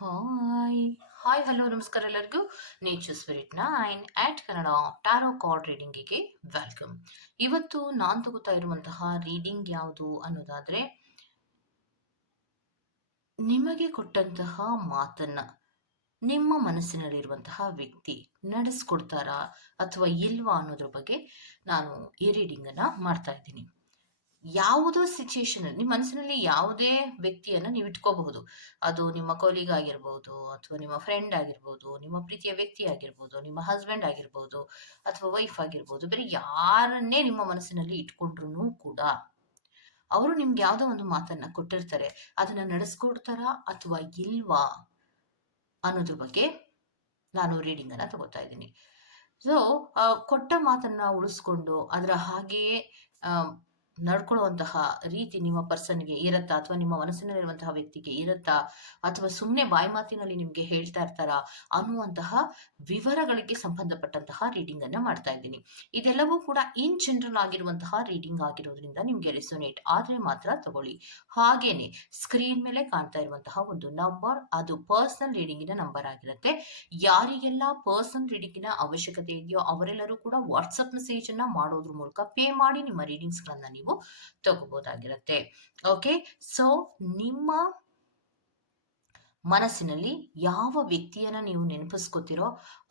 Hi hi hello ನಮಸ್ಕಾರ ಎಲ್ಲರಿಗೂ. Nature spirit 9 ಆಟ್ Kannada ಟಾರೋ card ರೀಡಿಂಗಿಗೆ welcome. ಇವತ್ತು ನಾನು ತಗೋತಾ ಇರುವಂತಹ ರೀಡಿಂಗ್ ಯಾವುದು ಅನ್ನೋದಾದ್ರೆ, ನಿಮಗೆ ಕೊಟ್ಟಂತಹ ಮಾತನ್ನ ನಿಮ್ಮ ಮನಸ್ಸಿನಲ್ಲಿರುವಂತಹ ವ್ಯಕ್ತಿ ನಡೆಸ್ಕೊಡ್ತಾರಾ ಅಥವಾ ಇಲ್ವಾ ಅನ್ನೋದ್ರ ಬಗ್ಗೆ ನಾನು ಈ ರೀಡಿಂಗ್ ಅನ್ನ ಮಾಡ್ತಾ ಇದ್ದೀನಿ. ಯಾವುದೋ ಸಿಚುಯೇಷನ್ ನಿಮ್ಮ ಮನಸ್ಸಿನಲ್ಲಿ ಯಾವುದೇ ವ್ಯಕ್ತಿಯನ್ನ ನೀವು ಇಟ್ಕೋಬಹುದು. ಅದು ನಿಮ್ಮ ಕೊಲೀಗ್ ಆಗಿರ್ಬೋದು, ಅಥವಾ ನಿಮ್ಮ ಫ್ರೆಂಡ್ ಆಗಿರ್ಬೋದು, ನಿಮ್ಮ ಪ್ರೀತಿಯ ವ್ಯಕ್ತಿ ಆಗಿರ್ಬೋದು, ನಿಮ್ಮ ಹಸ್ಬೆಂಡ್ ಆಗಿರ್ಬೋದು, ಅಥವಾ ವೈಫ್ ಆಗಿರ್ಬೋದು. ಬೇರೆ ಯಾರನ್ನೇ ನಿಮ್ಮ ಮನಸ್ಸಿನಲ್ಲಿ ಇಟ್ಕೊಂಡ್ರು ಕೂಡ ಅವರು ನಿಮ್ಗೆ ಯಾವುದೋ ಒಂದು ಮಾತನ್ನ ಕೊಟ್ಟಿರ್ತಾರೆ. ಅದನ್ನ ನಡೆಸ್ಕೊಡ್ತಾರಾ ಅಥವಾ ಇಲ್ವಾ ಅನ್ನೋದ್ರ ಬಗ್ಗೆ ನಾನು ರೀಡಿಂಗ್ ಅನ್ನ ತಗೋತಾ ಇದ್ದೀನಿ. ಸೊ ಕೊಟ್ಟ ಮಾತನ್ನ ಉಳಿಸ್ಕೊಂಡು ಅದರ ಹಾಗೆಯೇ ನಡ್ಕೊಳ್ಳುವಂತಹ ರೀತಿ ನಿಮ್ಮ ಪರ್ಸನ್ಗೆ ಇರತ್ತಾ, ಅಥವಾ ನಿಮ್ಮ ಮನಸ್ಸಿನಲ್ಲಿರುವಂತಹ ವ್ಯಕ್ತಿಗೆ ಇರತ್ತಾ, ಅಥವಾ ಸುಮ್ಮನೆ ಬಾಯಿ ಮಾತಿನಲ್ಲಿ ನಿಮ್ಗೆ ಹೇಳ್ತಾ ಇರ್ತಾರಾ ಅನ್ನುವಂತಹ ವಿವರಗಳಿಗೆ ಸಂಬಂಧಪಟ್ಟಂತಹ ರೀಡಿಂಗ್ ಅನ್ನ ಮಾಡ್ತಾ ಇದ್ದೀನಿ. ಇದೆಲ್ಲವೂ ಕೂಡ ಇನ್ ಜನರಲ್ ಆಗಿರುವಂತಹ ರೀಡಿಂಗ್ ಆಗಿರೋದ್ರಿಂದ ನಿಮ್ಗೆ ರೆಸೊನೇಟ್ ಆದ್ರೆ ಮಾತ್ರ ತಗೊಳ್ಳಿ. ಹಾಗೇನೆ ಸ್ಕ್ರೀನ್ ಮೇಲೆ ಕಾಣ್ತಾ ಇರುವಂತಹ ಒಂದು ನಂಬರ್, ಅದು ಪರ್ಸನಲ್ ರೀಡಿಂಗಿನ ನಂಬರ್ ಆಗಿರುತ್ತೆ. ಯಾರಿಗೆಲ್ಲ ಪರ್ಸನಲ್ ರೀಡಿಂಗಿನ ಅವಶ್ಯಕತೆ ಇದೆಯೋ ಅವರೆಲ್ಲರೂ ಕೂಡ ವಾಟ್ಸಪ್ ಮೆಸೇಜ್ ಅನ್ನ ಮಾಡೋದ್ರ ಮೂಲಕ ಪೇ ಮಾಡಿ ನಿಮ್ಮ ರೀಡಿಂಗ್ಸ್ ಗಳನ್ನ ನೀವು ತಗೋಬಹುದಾಗಿರುತ್ತೆ. ಓಕೆ, ಸೊ ನಿಮ್ಮ ಮನಸ್ಸಿನಲ್ಲಿ ಯಾವ ವ್ಯಕ್ತಿಯನ್ನ ನೀವು ನೆನಪಿಸ್ಕೊತಿರೋ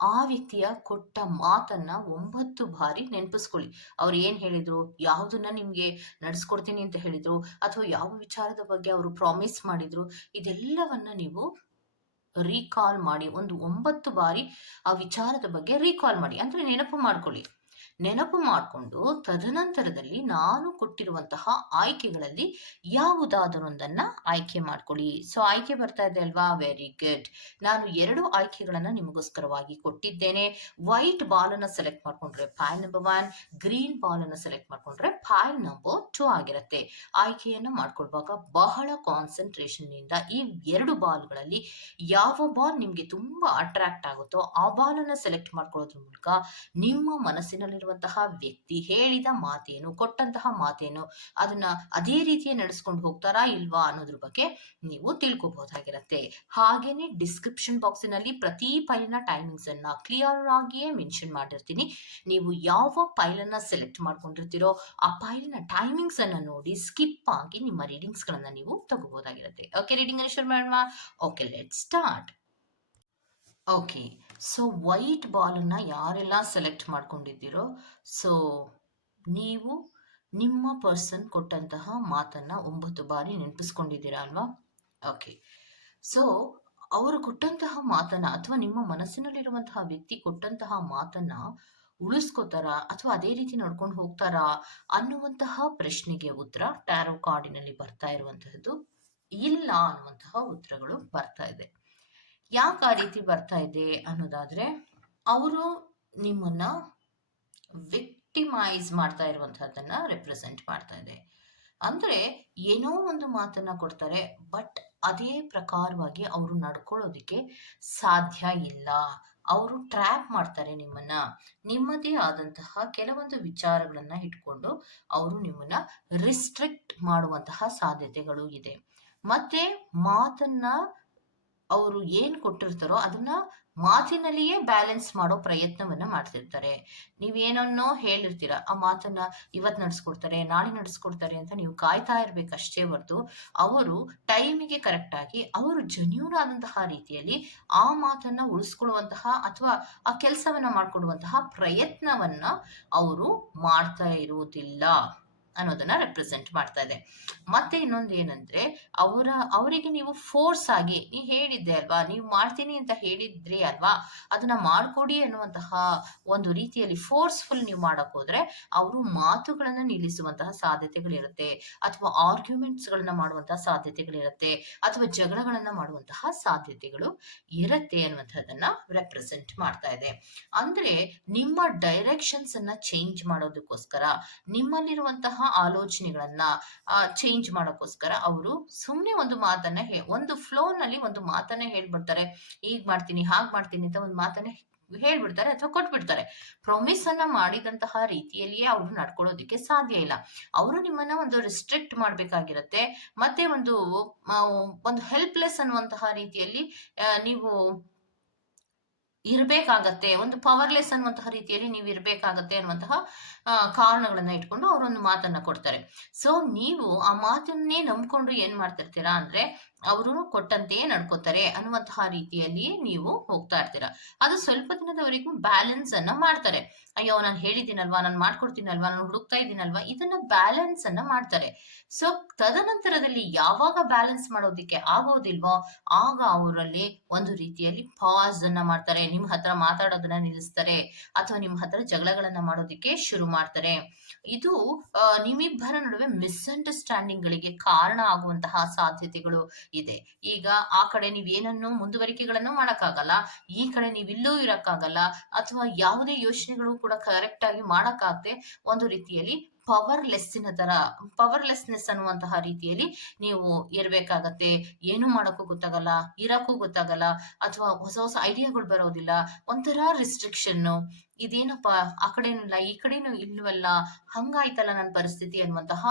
ಆ ವ್ಯಕ್ತಿಯ ಕೊಟ್ಟ ಮಾತನ್ನ 9 ಬಾರಿ ನೆನಪಿಸ್ಕೊಳ್ಳಿ. ಅವ್ರು ಏನ್ ಹೇಳಿದ್ರು, ಯಾವುದನ್ನ ನಿಮ್ಗೆ ನಡೆಸ್ಕೊಡ್ತೀನಿ ಅಂತ ಹೇಳಿದ್ರು, ಅಥವಾ ಯಾವ ವಿಚಾರದ ಬಗ್ಗೆ ಅವರು ಪ್ರಾಮಿಸ್ ಮಾಡಿದ್ರು, ಇದೆಲ್ಲವನ್ನ ನೀವು ರೀಕಾಲ್ ಮಾಡಿ. ಒಂದು 9 ಬಾರಿ ಆ ವಿಚಾರದ ಬಗ್ಗೆ ರೀಕಾಲ್ ಮಾಡಿ, ಅಂದ್ರೆ ನೆನಪು ಮಾಡ್ಕೊಳ್ಳಿ. ನೆನಪು ಮಾಡಿಕೊಂಡು ತದನಂತರದಲ್ಲಿ ನಾನು ಕೊಟ್ಟಿರುವಂತಹ ಆಯ್ಕೆಗಳಲ್ಲಿ ಯಾವುದಾದರೊಂದನ್ನ ಆಯ್ಕೆ ಮಾಡ್ಕೊಳ್ಳಿ. ಸೊ ಆಯ್ಕೆ ಬರ್ತಾ ಇದೆ ಅಲ್ವಾ? Very good. ನಾನು 2 ಆಯ್ಕೆಗಳನ್ನ ನಿಮಗೋಸ್ಕರವಾಗಿ ಕೊಟ್ಟಿದ್ದೇನೆ. ವೈಟ್ ಬಾಲ್ ಅನ್ನ ಸೆಲೆಕ್ಟ್ ಮಾಡ್ಕೊಂಡ್ರೆ ಫೈಲ್ ನಂಬರ್ 1, ಗ್ರೀನ್ ಬಾಲ್ ಅನ್ನ ಸೆಲೆಕ್ಟ್ ಮಾಡ್ಕೊಂಡ್ರೆ ಫೈಲ್ ನಂಬರ್ 2 ಆಗಿರುತ್ತೆ. ಆಯ್ಕೆಯನ್ನ ಮಾಡ್ಕೊಳ್ವಾಗ ಬಹಳ ಕಾನ್ಸಂಟ್ರೇಷನ್ ಇಂದ ಈ 2 ಬಾಲ್ಗಳಲ್ಲಿ ಯಾವ ಬಾಲ್ ನಿಮ್ಗೆ ತುಂಬಾ ಅಟ್ರಾಕ್ಟ್ ಆಗುತ್ತೋ ಆ ಬಾಲ್ ಅನ್ನ ಸೆಲೆಕ್ಟ್ ಮಾಡ್ಕೊಳ್ಳೋದ್ರ ಮೂಲಕ ನಿಮ್ಮ ಮನಸ್ಸಿನಲ್ಲಿರುವ ವ್ಯಕ್ತಿ ಹೇಳಿದ ಮಾತೇನು, ಕೊಟ್ಟಂತಹ ಮಾತೇನು, ಅದನ್ನ ಅದೇ ರೀತಿಯ ನಡೆಸ್ಕೊಂಡು ಹೋಗ್ತಾರಾ ಇಲ್ವಾ ಅನ್ನೋದ್ರ ಬಗ್ಗೆ ನೀವು ತಿಳ್ಕೊಬಹುದಾಗಿರುತ್ತೆ. ಹಾಗೇನೆ ಡಿಸ್ಕ್ರಿಪ್ಷನ್ ಬಾಕ್ಸಿನಲ್ಲಿ ಪ್ರತಿ ಫೈಲ್ನ ಟೈಮಿಂಗ್ಸ್ ಅನ್ನ ಕ್ಲಿಯರ್ ಆಗಿಯೇ ಮೆನ್ಷನ್ ಮಾಡಿರ್ತೀನಿ. ನೀವು ಯಾವ ಫೈಲ್ ಅನ್ನ ಸೆಲೆಕ್ಟ್ ಮಾಡ್ಕೊಂಡಿರ್ತೀರೋ ಆ ಫೈಲ್ನ ಟೈಮಿಂಗ್ಸ್ ಅನ್ನ ನೋಡಿ ಸ್ಕಿಪ್ ಆಗಿ ನಿಮ್ಮ ರೀಡಿಂಗ್ಸ್ ಗಳನ್ನ ನೀವು ತಗೋಬಹುದಾಗಿರುತ್ತೆ. ಓಕೆ, ರೀಡಿಂಗ್ ಅನ್ನು ಶುರು ಮಾಡೋಣ. Okay, let start. Okay, so white ಬಾಲನ್ನ ಯಾರೆಲ್ಲ ಸೆಲೆಕ್ಟ್ ಮಾಡ್ಕೊಂಡಿದ್ದೀರೋ, ಸೊ ನೀವು ನಿಮ್ಮ ಪರ್ಸನ್ ಕೊಟ್ಟಂತಹ ಮಾತನ್ನ 9 ಬಾರಿ ನೆನಪಿಸ್ಕೊಂಡಿದ್ದೀರಾ ಅಲ್ವಾ? ಓಕೆ, ಸೊ ಅವರು ಕೊಟ್ಟಂತಹ ಮಾತನ್ನ ಅಥವಾ ನಿಮ್ಮ ಮನಸ್ಸಿನಲ್ಲಿರುವಂತಹ ವ್ಯಕ್ತಿ ಕೊಟ್ಟಂತಹ ಮಾತನ್ನ ಉಳಿಸ್ಕೋತಾರ ಅಥವಾ ಅದೇ ರೀತಿ ನಡ್ಕೊಂಡು ಹೋಗ್ತಾರಾ ಅನ್ನುವಂತಹ ಪ್ರಶ್ನೆಗೆ ಉತ್ತರ ಟ್ಯಾರೋ ಕಾರ್ಡಿನಲ್ಲಿ ಬರ್ತಾ ಇರುವಂತಹದ್ದು ಇಲ್ಲ ಅನ್ನುವಂತಹ ಉತ್ತರಗಳು ಬರ್ತಾ ಇದೆ. ಯಾಕೆ ಆ ರೀತಿ ಬರ್ತಾ ಇದೆ ಅನ್ನೋದಾದ್ರೆ, ಅವರು ನಿಮ್ಮನ್ನ ವಿಕ್ಟಿಮೈಸ್ ಮಾಡ್ತಾ ಇರುವಂತಹದನ್ನ ರೆಪ್ರೆಸೆಂಟ್ ಮಾಡ್ತಾ ಇದೆ. ಅಂದ್ರೆ ಏನೋ ಒಂದು ಮಾತನ್ನ ಕೊಡ್ತಾರೆ, ಬಟ್ ಅದೇ ಪ್ರಕಾರವಾಗಿ ಅವರು ನಡ್ಕೊಳ್ಳೋದಿಕ್ಕೆ ಸಾಧ್ಯ ಇಲ್ಲ. ಅವರು ಟ್ರ್ಯಾಪ್ ಮಾಡ್ತಾರೆ ನಿಮ್ಮನ್ನ. ನಿಮ್ಮದೇ ಆದಂತಹ ಕೆಲವೊಂದು ವಿಚಾರಗಳನ್ನ ಇಟ್ಕೊಂಡು ಅವರು ನಿಮ್ಮನ್ನ ರಿಸ್ಟ್ರಿಕ್ಟ್ ಮಾಡುವಂತಹ ಸಾಧ್ಯತೆಗಳು ಇದೆ. ಮತ್ತೆ ಮಾತನ್ನ ಅವರು ಏನ್ ಕೊಟ್ಟಿರ್ತಾರೋ ಅದನ್ನ ಮಾತಿನಲ್ಲಿಯೇ ಬ್ಯಾಲೆನ್ಸ್ ಮಾಡೋ ಪ್ರಯತ್ನವನ್ನ ಮಾಡ್ತಿರ್ತಾರೆ. ನೀವೇನನ್ನೋ ಹೇಳಿರ್ತೀರ, ಆ ಮಾತನ್ನ ಇವತ್ ನಡೆಸ್ಕೊಡ್ತಾರೆ, ನಾಳೆ ನಡೆಸ್ಕೊಡ್ತಾರೆ ಅಂತ ನೀವು ಕಾಯ್ತಾ ಇರ್ಬೇಕಷ್ಟೇ ಹೊರತು, ಅವರು ಟೈಮಿಗೆ ಕರೆಕ್ಟ್ ಆಗಿ ಅವರು ಜೆನ್ಯೂನ್ ಆದಂತಹ ರೀತಿಯಲ್ಲಿ ಆ ಮಾತನ್ನ ಉಳಿಸ್ಕೊಳ್ಳುವಂತಹ ಅಥವಾ ಆ ಕೆಲಸವನ್ನ ಮಾಡ್ಕೊಡುವಂತಹ ಪ್ರಯತ್ನವನ್ನ ಅವರು ಮಾಡ್ತಾ ಇರುವುದಿಲ್ಲ ಅನ್ನೋದನ್ನ ರೆಪ್ರೆಸೆಂಟ್ ಮಾಡ್ತಾ ಇದೆ. ಮತ್ತೆ ಇನ್ನೊಂದು ಏನಂದ್ರೆ, ಅವರಿಗೆ ನೀವು ಫೋರ್ಸ್ ಆಗಿ ನೀ ಹೇಳಿದ್ದೆ ಅಲ್ವಾ, ನೀವು ಮಾಡ್ತೀನಿ ಅಂತ ಹೇಳಿದ್ರಿ ಅಲ್ವಾ, ಅದನ್ನ ಮಾಡ್ಕೊಡಿ ಅನ್ನುವಂತಹ ಒಂದು ರೀತಿಯಲ್ಲಿ ಫೋರ್ಸ್ಫುಲ್ ನೀವು ಮಾಡಕ್ ಹೋದ್ರೆ ಅವರು ಮಾತುಗಳನ್ನ ನಿಲ್ಲಿಸುವಂತಹ ಸಾಧ್ಯತೆಗಳಿರುತ್ತೆ, ಅಥವಾ ಆರ್ಗ್ಯುಮೆಂಟ್ಸ್ ಗಳನ್ನ ಮಾಡುವಂತಹ ಸಾಧ್ಯತೆಗಳಿರುತ್ತೆ, ಅಥವಾ ಜಗಳಗಳನ್ನ ಮಾಡುವಂತಹ ಸಾಧ್ಯತೆಗಳು ಇರುತ್ತೆ ಅನ್ನುವಂಥದ್ದನ್ನ ರೆಪ್ರೆಸೆಂಟ್ ಮಾಡ್ತಾ ಇದೆ. ಅಂದ್ರೆ ನಿಮ್ಮ ಡೈರೆಕ್ಷನ್ಸ್ ಅನ್ನ ಚೇಂಜ್ ಮಾಡೋದಕ್ಕೋಸ್ಕರ, ನಿಮ್ಮಲ್ಲಿರುವಂತಹ ಆಲೋಚನೆಗಳನ್ನ ಚೇಂಜ್ ಮಾಡೋಕ್ಕೋಸ್ಕರ ಅವರು ಸುಮ್ಮನೆ ಒಂದು ಮಾತನ್ನ ಒಂದು ಫ್ಲೋ ನಲ್ಲಿ ಒಂದು ಮಾತನ್ನ ಹೇಳ್ಬಿಡ್ತಾರೆ. ಈಗ ಮಾಡ್ತೀನಿ, ಹಾಗೆ ಮಾಡ್ತೀನಿ ಅಂತ ಒಂದು ಮಾತನ್ನ ಹೇಳ್ಬಿಡ್ತಾರೆ ಅಥವಾ ಕೊಟ್ಬಿಡ್ತಾರೆ. ಪ್ರಾಮಿಸ್ ಅನ್ನ ಮಾಡಿದಂತಹ ರೀತಿಯಲ್ಲಿಯೇ ಅವರು ನಡ್ಕೊಳ್ಳೋದಕ್ಕೆ ಸಾಧ್ಯ ಇಲ್ಲ. ಅವರು ನಿಮ್ಮನ್ನ ಒಂದು ರಿಸ್ಟ್ರಿಕ್ಟ್ ಮಾಡ್ಬೇಕಾಗಿರತ್ತೆ. ಮತ್ತೆ ಒಂದು ಹೆಲ್ಪ್ಲೆಸ್ ಅನ್ನುವಂತಹ ರೀತಿಯಲ್ಲಿ ನೀವು ಇರ್ಬೇಕಾಗತ್ತೆ. ಒಂದು ಪವರ್‌ಲೆಸ್ ಅನ್ನುವಂತಹ ರೀತಿಯಲ್ಲಿ ನೀವು ಇರ್ಬೇಕಾಗತ್ತೆ ಅನ್ನುವಂತಹ ಕಾರಣಗಳನ್ನ ಇಟ್ಕೊಂಡು ಅವರೊಂದು ಮಾತನ್ನ ಕೊಡ್ತಾರೆ. ಸೊ ನೀವು ಆ ಮಾತನ್ನೇ ನಂಬ್ಕೊಂಡು ಏನ್ ಮಾಡ್ತಿರ್ತೀರಾ ಅಂದ್ರೆ, ಅವರು ಕೊಟ್ಟಂತೆಯೇ ನಡ್ಕೋತಾರೆ ಅನ್ನುವಂತಹ ರೀತಿಯಲ್ಲಿ ನೀವು ಹೋಗ್ತಾ ಇರ್ತೀರಾ. ಅದು ಸ್ವಲ್ಪ ದಿನದವರೆಗೂ ಬ್ಯಾಲೆನ್ಸ್ ಅನ್ನ ಮಾಡ್ತಾರೆ. ಅಯ್ಯೋ! ನಾನು ಹೇಳಿದ್ದೀನಲ್ವಾ, ನಾನು ಮಾಡ್ಕೊಡ್ತೀನಲ್ವಾ, ನಾನು ಹುಡುಕ್ತಾ ಇದ್ದೀನಲ್ವಾ, ಇದನ್ನ ಬ್ಯಾಲೆನ್ಸ್ ಅನ್ನ ಮಾಡ್ತಾರೆ. ಸೊ ತದನಂತರದಲ್ಲಿ ಯಾವಾಗ ಬ್ಯಾಲೆನ್ಸ್ ಮಾಡೋದಿಕ್ಕೆ ಆಗೋದಿಲ್ವೋ, ಆಗ ಅವರಲ್ಲಿ ಒಂದು ರೀತಿಯಲ್ಲಿ ಪಾಸ್ ಅನ್ನ ಮಾಡ್ತಾರೆ. ನಿಮ್ ಹತ್ರ ಮಾತಾಡೋದನ್ನ ನಿಲ್ಲಿಸ್ತಾರೆ ಅಥವಾ ನಿಮ್ ಹತ್ರ ಜಗಳಗಳನ್ನ ಮಾಡೋದಿಕ್ಕೆ ಶುರು ಮಾಡ್ತಾರೆ. ಇದು ನಿಮ್ಮಿಬ್ಬರ ನಡುವೆ ಮಿಸ್ಅಂಡರ್‌ಸ್ಟ್ಯಾಂಡಿಂಗ್ ಗಳಿಗೆ ಕಾರಣ ಆಗುವಂತಹ ಸಾಧ್ಯತೆಗಳು ಇದೆ. ಈಗ ಆ ಕಡೆ ನೀವೇನನ್ನು ಮುಂದುವರಿಕೆಗಳನ್ನು ಮಾಡಕ್ಕಾಗಲ್ಲ. ಈ ಕಡೆ ನೀವಿಲ್ಲೂ ಇರಕ್ಕಾಗಲ್ಲ. ಅಥವಾ ಯಾವುದೇ ಯೋಚನೆಗಳು ಕೂಡ ಕರೆಕ್ಟ್ ಆಗಿ ಮಾಡಕ್ಕಾಗದೆ ಒಂದು ರೀತಿಯಲ್ಲಿ ಪವರ್‌ಲೆಸ್‌ನೆಸ್ ಅನ್ನುವಂತಹ ರೀತಿಯಲ್ಲಿ ನೀವು ಇರ್ಬೇಕಾಗತ್ತೆ. ಏನು ಮಾಡಕ್ಕೂ ಗೊತ್ತಾಗಲ್ಲ, ಇರಕ್ಕೂ ಗೊತ್ತಾಗಲ್ಲ, ಅಥವಾ ಹೊಸ ಹೊಸ ಐಡಿಯಾಗಳು ಬರೋದಿಲ್ಲ. ಒಂಥರ ರಿಸ್ಟ್ರಿಕ್ಷನ್ನು. ಇದೇನಪ್ಪ ಆ ಕಡೆನೂ ಇಲ್ಲ, ಈ ಕಡೆನೂ ಇಲ್ವಲ್ಲ, ಹಂಗಾಯ್ತಲ್ಲ ನನ್ನ ಪರಿಸ್ಥಿತಿ ಅನ್ನುವಂತಹ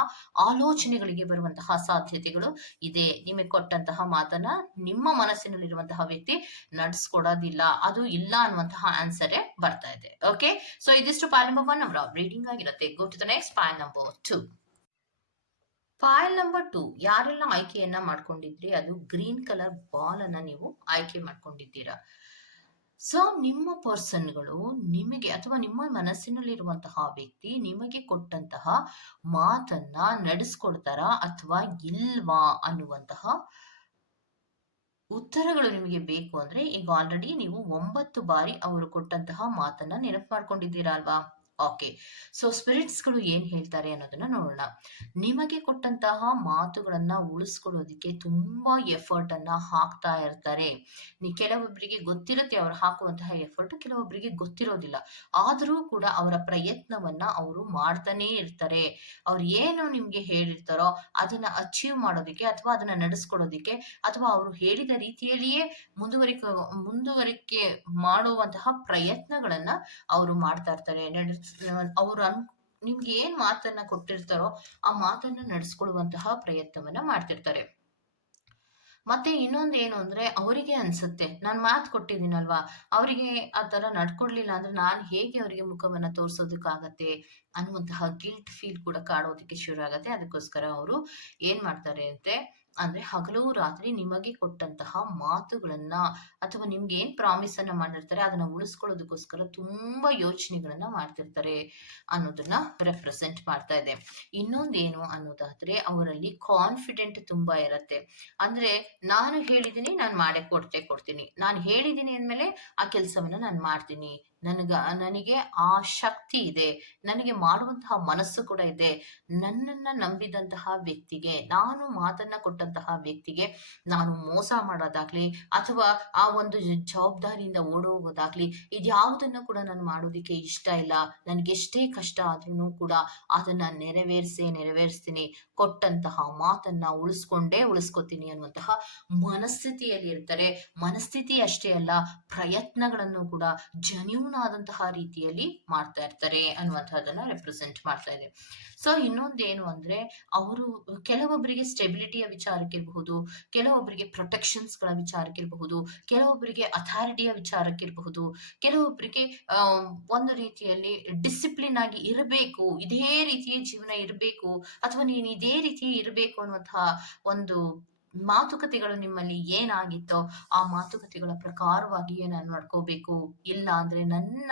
ಆಲೋಚನೆಗಳಿಗೆ ಬರುವಂತಹ ಸಾಧ್ಯತೆಗಳು ಇದೆ. ನಿಮಗೆ ಕೊಟ್ಟಂತಹ ಮಾತನ್ನ ನಿಮ್ಮ ಮನಸ್ಸಿನಲ್ಲಿರುವಂತಹ ವ್ಯಕ್ತಿ ನಡೆಸ್ಕೊಡೋದಿಲ್ಲ. ಅದು ಇಲ್ಲ ಅನ್ನುವಂತಹ ಆನ್ಸರೇ ಬರ್ತಾ ಇದೆ. ಓಕೆ, ಸೊ ಇದಿಷ್ಟು ಪಾಯಿಂಟ್ ನಂಬರ್ 1 ಅವರ ರೀಡಿಂಗ್ ಆಗಿರುತ್ತೆ. Go to the next point number 2. File number 2 ಯಾರೆಲ್ಲ ಆಯ್ಕೆಯನ್ನ ಮಾಡ್ಕೊಂಡಿದ್ರಿ, ಅದು ಗ್ರೀನ್ ಕಲರ್ ಬಾಲ್ ಅನ್ನ ನೀವು ಆಯ್ಕೆ ಮಾಡ್ಕೊಂಡಿದ್ದೀರಾ. ಸೊ ನಿಮ್ಮ ಪರ್ಸನ್ಗಳು ನಿಮಗೆ ಅಥವಾ ನಿಮ್ಮ ಮನಸ್ಸಿನಲ್ಲಿರುವಂತಹ ವ್ಯಕ್ತಿ ನಿಮಗೆ ಕೊಟ್ಟಂತಹ ಮಾತನ್ನ ನಡೆಸ್ಕೊಡ್ತಾರಾ ಅಥವಾ ಇಲ್ವಾ ಅನ್ನುವಂತಹ ಉತ್ತರಗಳು ನಿಮಗೆ ಬೇಕು ಅಂದ್ರೆ, ಈಗ ಆಲ್ರೆಡಿ ನೀವು 9 ಬಾರಿ ಅವರು ಕೊಟ್ಟಂತಹ ಮಾತನ್ನ ನೆನಪು ಮಾಡ್ಕೊಂಡಿದ್ದೀರಾ ಅಲ್ವಾ. ಓಕೆ, ಸೊ ಸ್ಪಿರಿಟ್ಸ್ಗಳು ಏನ್ ಹೇಳ್ತಾರೆ ಅನ್ನೋದನ್ನ ನೋಡೋಣ. ನಿಮಗೆ ಕೊಟ್ಟಂತಹ ಮಾತುಗಳನ್ನ ಉಳಿಸ್ಕೊಳ್ಳೋದಿಕ್ಕೆ ತುಂಬಾ ಎಫರ್ಟ್ ಅನ್ನ ಹಾಕ್ತಾ ಇರ್ತಾರೆ. ಕೆಲವೊಬ್ಬರಿಗೆ ಗೊತ್ತಿರುತ್ತೆ ಅವ್ರು ಹಾಕುವಂತಹ ಎಫರ್ಟ್, ಕೆಲವೊಬ್ಬರಿಗೆ ಗೊತ್ತಿರೋದಿಲ್ಲ. ಆದರೂ ಕೂಡ ಅವರ ಪ್ರಯತ್ನವನ್ನ ಅವರು ಮಾಡ್ತಾನೆ ಇರ್ತಾರೆ. ಅವ್ರು ಏನು ನಿಮ್ಗೆ ಹೇಳಿರ್ತಾರೋ ಅದನ್ನ ಅಚೀವ್ ಮಾಡೋದಿಕ್ಕೆ ಅಥವಾ ಅದನ್ನ ನಡೆಸ್ಕೊಳ್ಳೋದಿಕ್ಕೆ ಅಥವಾ ಅವರು ಹೇಳಿದ ರೀತಿಯಲ್ಲಿಯೇ ಮುಂದುವರಿಕೆ ಮಾಡುವಂತಹ ಪ್ರಯತ್ನಗಳನ್ನ ಅವರು ಮಾಡ್ತಾ ಇರ್ತಾರೆ. ಅವರು ನಿಮ್ಗೆ ಏನ್ ಮಾತನ್ನ ಕೊಟ್ಟಿರ್ತಾರೋ ಆ ಮಾತನ್ನ ನಡೆಸ್ಕೊಳ್ಳುವಂತಹ ಪ್ರಯತ್ನವನ್ನ ಮಾಡ್ತಿರ್ತಾರೆ. ಮತ್ತೆ ಇನ್ನೊಂದೇನು ಅಂದ್ರೆ, ಅವರಿಗೆ ಅನ್ಸುತ್ತೆ ನಾನ್ ಮಾತು ಕೊಟ್ಟಿದ್ದೀನಲ್ವಾ, ಅವರಿಗೆ ಆ ತರ ನಡ್ಕೊಡ್ಲಿಲ್ಲ ಅಂದ್ರೆ ನಾನ್ ಹೇಗೆ ಅವರಿಗೆ ಮುಖವನ್ನ ತೋರ್ಸೋದಕ್ಕಾಗತ್ತೆ ಅನ್ನುವಂತಹ ಗಿಲ್ಟ್ ಫೀಲ್ ಕೂಡ ಕಾಡೋದಕ್ಕೆ ಶುರು ಆಗತ್ತೆ. ಅದಕ್ಕೋಸ್ಕರ ಅವರು ಏನ್ ಮಾಡ್ತಾರೆ ಅಂದ್ರೆ ಹಗಲು ರಾತ್ರಿ ನಿಮಗೆ ಕೊಟ್ಟಂತಹ ಮಾತುಗಳನ್ನ ಅಥವಾ ನಿಮ್ಗೆ ಏನ್ ಪ್ರಾಮಿಸ್ ಅನ್ನ ಮಾಡಿರ್ತಾರೆ ಅದನ್ನ ಉಳಿಸ್ಕೊಳ್ಳೋದಕ್ಕೋಸ್ಕರ ತುಂಬಾ ಯೋಚನೆಗಳನ್ನ ಮಾಡ್ತಿರ್ತಾರೆ ಅನ್ನೋದನ್ನ ರೆಪ್ರೆಸೆಂಟ್ ಮಾಡ್ತಾ ಇದೆ. ಇನ್ನೊಂದೇನು ಅನ್ನೋದಾದ್ರೆ, ಅವರಲ್ಲಿ ಕಾನ್ಫಿಡೆಂಟ್ ತುಂಬಾ ಇರತ್ತೆ. ಅಂದ್ರೆ ನಾನು ಹೇಳಿದೀನಿ, ನಾನು ಮಾಡೇ ಕೊಡ್ತೀನಿ. ನಾನು ಹೇಳಿದೀನಿ ಅಂದ್ಮೇಲೆ ಆ ಕೆಲಸವನ್ನ ನಾನು ಮಾಡ್ತೀನಿ. ನನಗೆ ಆ ಶಕ್ತಿ ಇದೆ. ನನಗೆ ಮಾಡುವಂತಹ ಮನಸ್ಸು ಕೂಡ ಇದೆ. ನನ್ನನ್ನ ನಂಬಿದಂತಹ ವ್ಯಕ್ತಿಗೆ, ನಾನು ಮಾತನ್ನ ಕೊಟ್ಟಂತಹ ವ್ಯಕ್ತಿಗೆ ನಾನು ಮೋಸ ಮಾಡೋದಾಗ್ಲಿ ಅಥವಾ ಆ ಒಂದು ಜವಾಬ್ದಾರಿಯಿಂದ ಓಡೋಗೋದಾಗ್ಲಿ ಇದ್ಯಾವುದನ್ನು ಕೂಡ ನಾನು ಮಾಡೋದಿಕ್ಕೆ ಇಷ್ಟ ಇಲ್ಲ. ನನಗೆಷ್ಟೇ ಕಷ್ಟ ಆದ್ರೂ ಕೂಡ ಅದನ್ನ ನೆರವೇರಿಸ್ತೀನಿ. ಕೊಟ್ಟಂತಹ ಮಾತನ್ನ ಉಳಿಸ್ಕೊತೀನಿ ಅನ್ನುವಂತಹ ಮನಸ್ಥಿತಿಯಲ್ಲಿ ಇರ್ತಾರೆ. ಮನಸ್ಥಿತಿ ಅಷ್ಟೇ ಅಲ್ಲ, ಪ್ರಯತ್ನಗಳನ್ನು ಕೂಡ ಜೆನ್ಯೂನ್ ಆದಂತಹ ರೀತಿಯಲ್ಲಿ ಮಾಡ್ತಾ ಇರ್ತಾರೆ ಅನ್ನುವಂಥದ್ದನ್ನ ರೆಪ್ರೆಸೆಂಟ್ ಮಾಡ್ತಾ ಇದೆ. ಸೊ ಇನ್ನೊಂದೇನು ಅಂದ್ರೆ, ಅವರು ಕೆಲವೊಬ್ಬರಿಗೆ ಸ್ಟೆಬಿಲಿಟಿಯ ವಿಚಾರಕ್ಕಿರಬಹುದು, ಕೆಲವೊಬ್ಬರಿಗೆ ಪ್ರೊಟೆಕ್ಷನ್ಸ್ ಗಳ ವಿಚಾರಕ್ಕಿರಬಹುದು, ಕೆಲವೊಬ್ಬರಿಗೆ ಅಥಾರಿಟಿಯ ವಿಚಾರಕ್ಕಿರಬಹುದು, ಕೆಲವೊಬ್ಬರಿಗೆ ಒಂದು ರೀತಿಯಲ್ಲಿ ಡಿಸಿಪ್ಲಿನ್ ಆಗಿ ಇರಬೇಕು, ಇದೇ ರೀತಿಯ ಜೀವನ ಇರಬೇಕು ಅಥವಾ ನೀನು ಇದೇ ರೀತಿ ಇರಬೇಕು ಅನ್ನುವಂತಹ ಒಂದು ಮಾತುಕತೆಗಳು ನಿಮ್ಮಲ್ಲಿ ಏನಾಗಿತ್ತೋ ಆ ಮಾತುಕತೆಗಳ ಪ್ರಕಾರವಾಗಿಯೇ ನಾನು ನಡ್ಕೋಬೇಕು. ಇಲ್ಲ ಅಂದ್ರೆ ನನ್ನ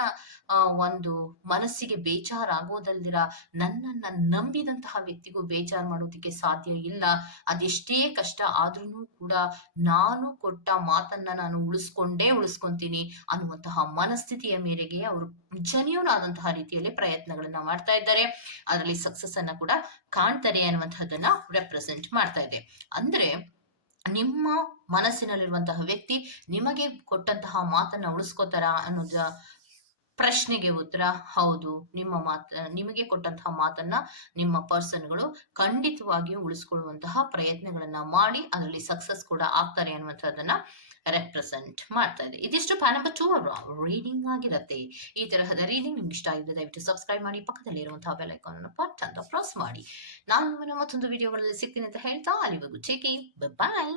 ಒಂದು ಮನಸ್ಸಿಗೆ ಬೇಜಾರಾಗೋದಲ್ದಿರ ನನ್ನನ್ನ ನಂಬಿದಂತಹ ವ್ಯಕ್ತಿಗೂ ಬೇಜಾರು ಮಾಡೋದಕ್ಕೆ ಸಾಧ್ಯ ಇಲ್ಲ. ಅದೆಷ್ಟೇ ಕಷ್ಟ ಆದ್ರೂ ಕೂಡ ನಾನು ಕೊಟ್ಟ ಮಾತನ್ನ ನಾನು ಉಳಿಸ್ಕೊಂತೀನಿ ಅನ್ನುವಂತಹ ಮನಸ್ಥಿತಿಯ ಮೇರೆಗೆ ಅವರು ಜೆನ್ಯೂನ್ ಆದಂತಹ ರೀತಿಯಲ್ಲಿ ಪ್ರಯತ್ನಗಳನ್ನ ಮಾಡ್ತಾ ಇದ್ದಾರೆ. ಅದರಲ್ಲಿ ಸಕ್ಸಸ್ ಅನ್ನ ಕೂಡ ಕಾಣ್ತಾರೆ ಅನ್ನುವಂಥದ್ದನ್ನ ರೆಪ್ರೆಸೆಂಟ್ ಮಾಡ್ತಾ ಇದೆ. ಅಂದ್ರೆ ನಿಮ್ಮ ಮನಸ್ಸಿನಲ್ಲಿರುವಂತಹ ವ್ಯಕ್ತಿ ನಿಮಗೆ ಕೊಟ್ಟಂತಹ ಮಾತನ್ನ ಉಳಿಸ್ಕೋತಾರ ಅನ್ನೋದ ಪ್ರಶ್ನೆಗೆ ಉತ್ತರ ಹೌದು. ನಿಮಗೆ ಕೊಟ್ಟಂತಹ ಮಾತನ್ನ ನಿಮ್ಮ ಪರ್ಸನ್‌ಗಳು ಖಂಡಿತವಾಗಿಯೂ ಉಳಿಸ್ಕೊಳ್ಳುವಂತಹ ಪ್ರಯತ್ನಗಳನ್ನ ಮಾಡಿ ಅದರಲ್ಲಿ ಸಕ್ಸಸ್ ಕೂಡ ಆಗ್ತಾರೆ ಅನ್ನುವಂಥದ್ದನ್ನ ರೆಪ್ರೆಸೆಂಟ್ ಮಾಡ್ತಾ ಇದೆ. ಇದಿಷ್ಟು ಪ್ಯಾನ್ ನಂಬರ್ 2 ಅವರ ರೀಡಿಂಗ್ ಆಗಿರುತ್ತೆ. ಈ ತರಹದ ರೀಡಿಂಗ್ ನಿಮ್ಗೆ ಇಷ್ಟ ಆಗಿದ್ರೆ ದಯವಿಟ್ಟು ಸಬ್ಸ್ಕ್ರೈಬ್ ಮಾಡಿ, ಪಕ್ಕದಲ್ಲಿ ಇರುವಂತಹ ಬೆಲ್ ಐಕಾನ್ ಅನ್ನು ಪಟ್ ಅಂತ ಪ್ರೆಸ್ ಮಾಡಿ. ನಾನು ನಿಮ್ಮನ್ನ ಮತ್ತೊಂದು ವಿಡಿಯೋಗಳಲ್ಲಿ ಸಿಗ್ತೀನಿ ಅಂತ ಹೇಳ್ತಾ ಅಲ್ಲಿವರೆಗೂ ಟೇಕ್ ಕೇರ್, ಬೈ ಬಾಯ್.